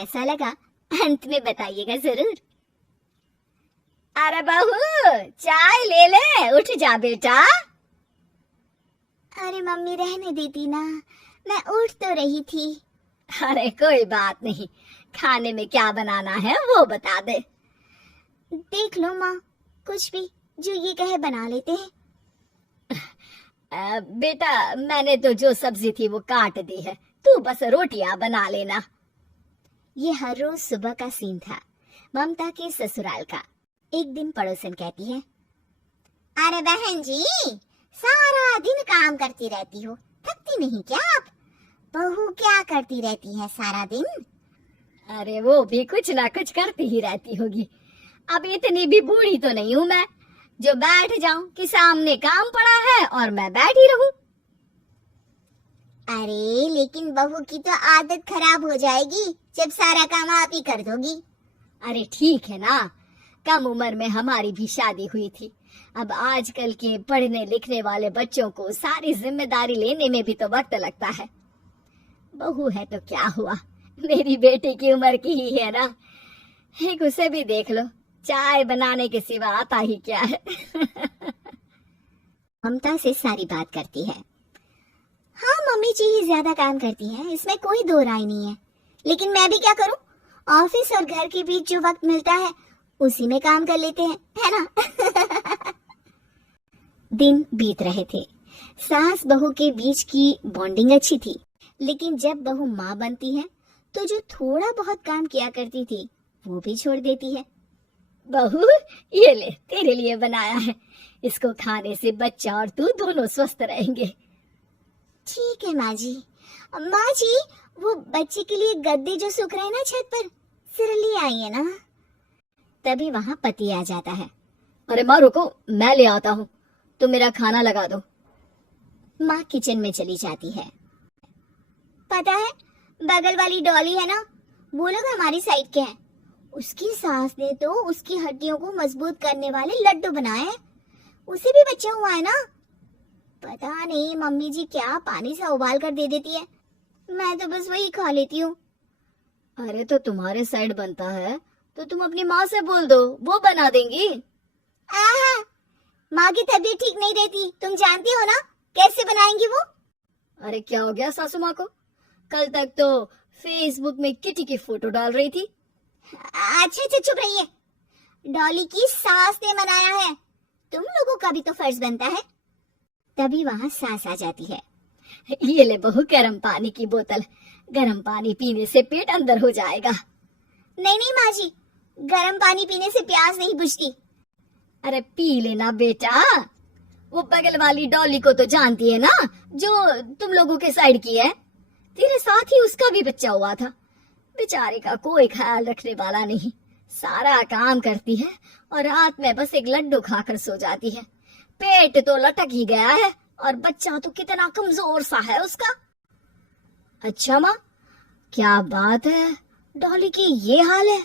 कैसा लगा अंत में बताइएगा जरूर। अरे बहू चाय ले ले, उठ जा बेटा। अरे मम्मी रहने देती ना, मैं उठ तो रही थी। अरे कोई बात नहीं, खाने में क्या बनाना है वो बता दे। देख लो माँ, कुछ भी जो ये कहे बना लेते हैं। बेटा मैंने तो जो सब्जी थी वो काट दी है, तू बस रोटियां बना लेना। ये हर रोज सुबह का सीन था ममता के ससुराल का। एक दिन पड़ोसन कहती है, अरे बहन जी सारा दिन काम करती रहती हो, थकती नहीं क्या आप? बहू क्या करती रहती है सारा दिन? अरे वो भी कुछ ना कुछ करती ही रहती होगी, अब इतनी भी बूढ़ी तो नहीं हूँ मैं जो बैठ जाऊं कि सामने काम पड़ा है और मैं बैठी रहूं। अरे लेकिन बहू की तो आदत खराब हो जाएगी जब सारा काम आप ही कर दोगी। अरे ठीक है ना, कम उम्र में हमारी भी शादी हुई थी, अब आजकल के पढ़ने लिखने वाले बच्चों को सारी जिम्मेदारी लेने में भी तो वक्त लगता है। बहू है तो क्या हुआ, मेरी बेटी की उम्र की ही है ना, एक उसे भी देख लो, चाय बनाने के सिवा आता ही क्या है। ममता से सारी बात करती है। हाँ मम्मी जी ही ज्यादा काम करती है, इसमें कोई दो राय नहीं है, लेकिन मैं भी क्या करूं, ऑफिस और घर के बीच जो वक्त मिलता है उसी में काम कर लेते हैं, है ना। दिन बीत रहे थे, सास बहू के बीच की बॉन्डिंग अच्छी थी, लेकिन जब बहू माँ बनती है तो जो थोड़ा बहुत काम किया करती थी वो भी छोड़ देती है। बहू ये ले तेरे लिए बनाया है, इसको खाने से बच्चा और तू दोनों स्वस्थ रहेंगे। ठीक है माँ जी। माँ जी वो बच्चे के लिए गद्दे जो सूख रहे हैं ना छत पर, सिर ले आई है ना। तभी वहाँ पति आ जाता है। अरे माँ रुको, मैं ले आता हूँ, तुम मेरा खाना लगा दो। माँ किचन में चली जाती है। पता है बगल वाली डॉली है ना, वो लोग हमारी साइड के हैं, उसकी सास ने तो उसकी हड्डियों को मजबूत करने वाले लड्डू बनाए हैं, उसे भी बच्चा हुआ है ना। पता नहीं मम्मी जी क्या पानी सा उबाल कर दे देती है, मैं तो बस वही खा लेती हूँ। अरे तो तुम्हारे साइड बनता है तो तुम अपनी माँ से बोल दो, वो बना देंगी। आहा, माँ की तबीयत ठीक नहीं रहती, तुम जानती हो ना, कैसे बनाएंगी वो? अरे क्या हो गया सासू माँ को, कल तक तो फेसबुक में किटी की फोटो डाल रही थी। अच्छा अच्छा चुप रहिए, डॉली की सास ने बनाया है, तुम लोगों का भी तो फर्ज बनता है। तभी वहाँ सास आ जाती है। ये ले बहू गर्म पानी की बोतल, गर्म पानी पीने से पेट अंदर हो जाएगा। नहीं नहीं माँ जी, गर्म पानी पीने से प्यास नहीं बुझती। अरे पी लेना बेटा, वो बगल वाली डॉली को तो जानती है ना, जो तुम लोगों के साइड की है, तेरे साथ ही उसका भी बच्चा हुआ था, बेचारे का कोई ख्याल रखने वाला नहीं, सारा काम करती है और रात में बस एक लड्डू खाकर सो जाती है, पेट तो लटक ही गया है और बच्चा तो कितना कमजोर सा है उसका। अच्छा माँ क्या बात है, डॉली की ये हाल है?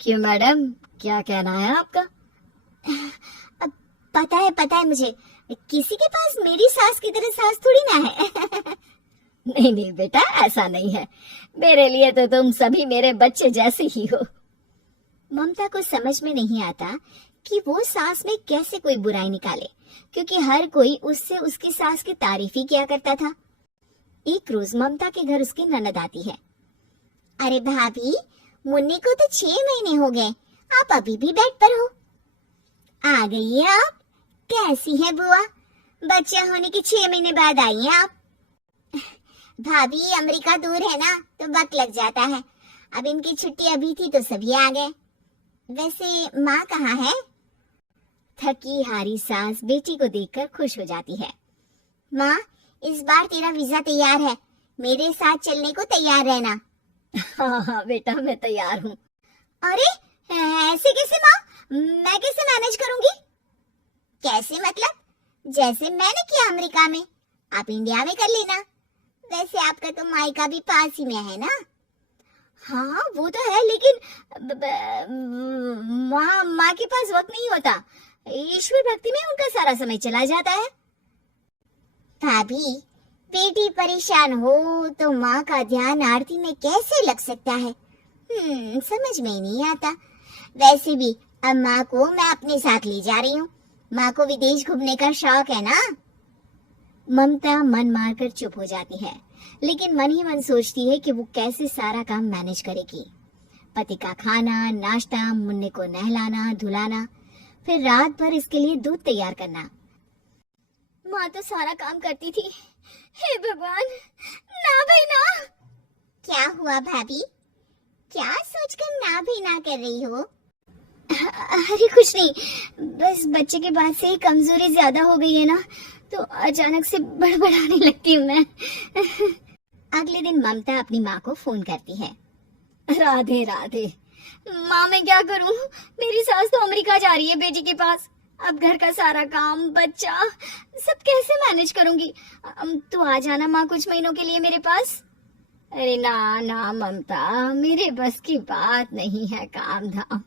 क्यों मैडम, क्या कहना है आपका? पता है मुझे, किसी के पास मेरी सास की तरह सास थोड़ी ना है। नहीं नहीं बेटा ऐसा नहीं है, मेरे लिए तो तुम सभी मेरे बच्चे जैसे ही हो। ममता को समझ में नहीं आता कि वो सास में कैसे कोई बुराई निकाले, क्योंकि हर कोई उससे उसकी सास की तारीफ ही किया करता था। एक रोज ममता के घर उसकी ननद आती है। अरे भाभी, मुन्नी को तो 6 महीने हो गए, आप अभी भी बेड पर हो? आ गई है आप? कैसी है बुआ, बच्चा होने के 6 महीने बाद आई हैं आप? भाभी अमेरिका दूर है ना, तो वक्त लग जाता है, अब इनकी छुट्टी अभी थी तो सभी आ गए। वैसे माँ कहाँ है? थकी हारी सास बेटी को देखकर खुश हो जाती है। माँ इस बार तेरा वीजा तैयार है, मेरे साथ चलने को तैयार रहना। हाँ बेटा मैं तैयार हूँ। अरे ऐसे कैसे माँ, मैं कैसे मैनेज करूंगी? कैसे मतलब, जैसे मैंने किया अमेरिका में, आप इंडिया में कर लेना। वैसे आपका तो मायका भी पास ही में है ना? हाँ वो तो है, लेकिन माँ के पास वक्त नहीं होता, ईश्वर भक्ति में उनका सारा समय चला जाता है। भाभी बेटी परेशान हो तो माँ का ध्यान आरती में कैसे लग सकता है? समझ में ही नहीं आता। वैसे भी अब माँ को मैं अपने साथ ले जा रही हूँ। माँ को विदेश घूमने का शौक है ना। ममता मन मारकर चुप हो जाती है, लेकिन मन ही मन सोचती है कि वो कैसे सारा काम मैनेज करेगी। पति का खाना, नाश्ता, मुन्ने को नहलाना धुलाना, फिर रात भर इसके लिए दूध तैयार करना। माँ तो सारा काम करती थी। हे भगवान, ना भाई ना। क्या हुआ भाभी? क्या सोचकर ना भी ना कर रही हो? अरे कुछ नहीं, बस बच्चे के बाद से ही कमजोरी ज्यादा हो गई है ना, तो अचानक से बड़बड़ाने लगती हूँ मैं। अगले दिन ममता अपनी माँ को फोन करती है। राधे राधे। माँ मैं क्या करूँ, मेरी सास तो अमेरिका जा रही है बेटी के पास। अब घर का सारा काम, बच्चा, सब कैसे मैनेज करूंगी? तू आ जाना माँ कुछ महीनों के लिए मेरे पास। अरे ना ना ममता, मेरे बस की बात नहीं है काम धाम।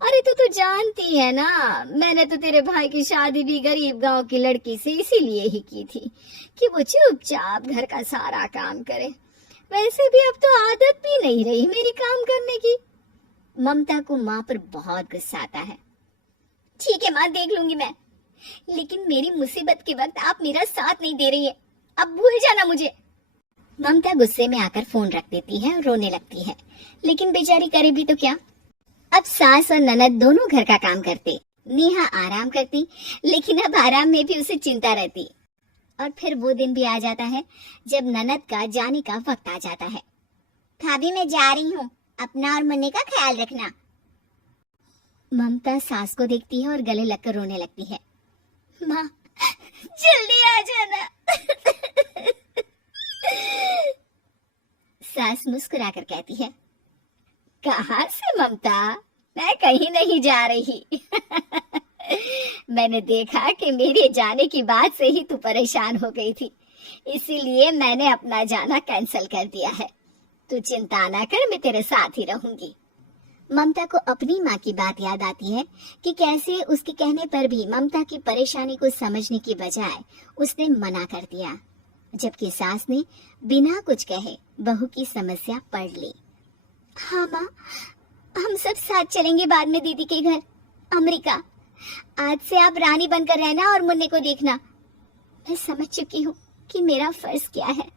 अरे तू तो जानती है ना, मैंने तो तेरे भाई की शादी भी गरीब गांव की लड़की से इसीलिए ही की थी कि वो चुपचाप घर का सारा काम करे। वैसे भी अब तो आदत भी नहीं रही मेरी काम करने की। ममता को माँ पर बहुत गुस्सा आता है। ठीक है माँ, देख लूंगी मैं, लेकिन मेरी मुसीबत के वक्त आप मेरा साथ नहीं दे रही है, अब भूल जाना मुझे। ममता गुस्से में आकर फोन रख देती है और रोने लगती है, लेकिन बेचारी करे भी तो क्या। अब सास और ननद दोनों घर का काम करते। नेहा आराम करती, लेकिन अब आराम में भी उसे चिंता रहती। और फिर वो दिन भी आ जाता है जब ननद का जाने का वक्त आ जाता है। भाभी मैं जा रही हूँ, अपना और मुन्ने का ख्याल रखना। ममता सास को देखती है और गले लगकर रोने लगती है। माँ जल्दी आ जाना। सास मुस्कुराकर कहती है, कहाँ से ममता, मैं कहीं नहीं जा रही। मैंने देखा कि मेरे जाने की बात से ही तू परेशान हो गई थी, इसीलिए मैंने अपना जाना कैंसिल कर दिया है। तू चिंता ना कर, मैं तेरे साथ ही रहूंगी। ममता को अपनी माँ की बात याद आती है कि कैसे उसके कहने पर भी ममता की परेशानी को समझने की बजाय उसने मना कर दिया, जबकि सास ने बिना कुछ कहे बहू की समस्या पढ़ ली। हाँ माँ, हम सब साथ चलेंगे बाद में दीदी के घर अमेरिका। आज से आप रानी बनकर रहना और मुन्ने को देखना। मैं समझ चुकी हूँ कि मेरा फर्ज क्या है।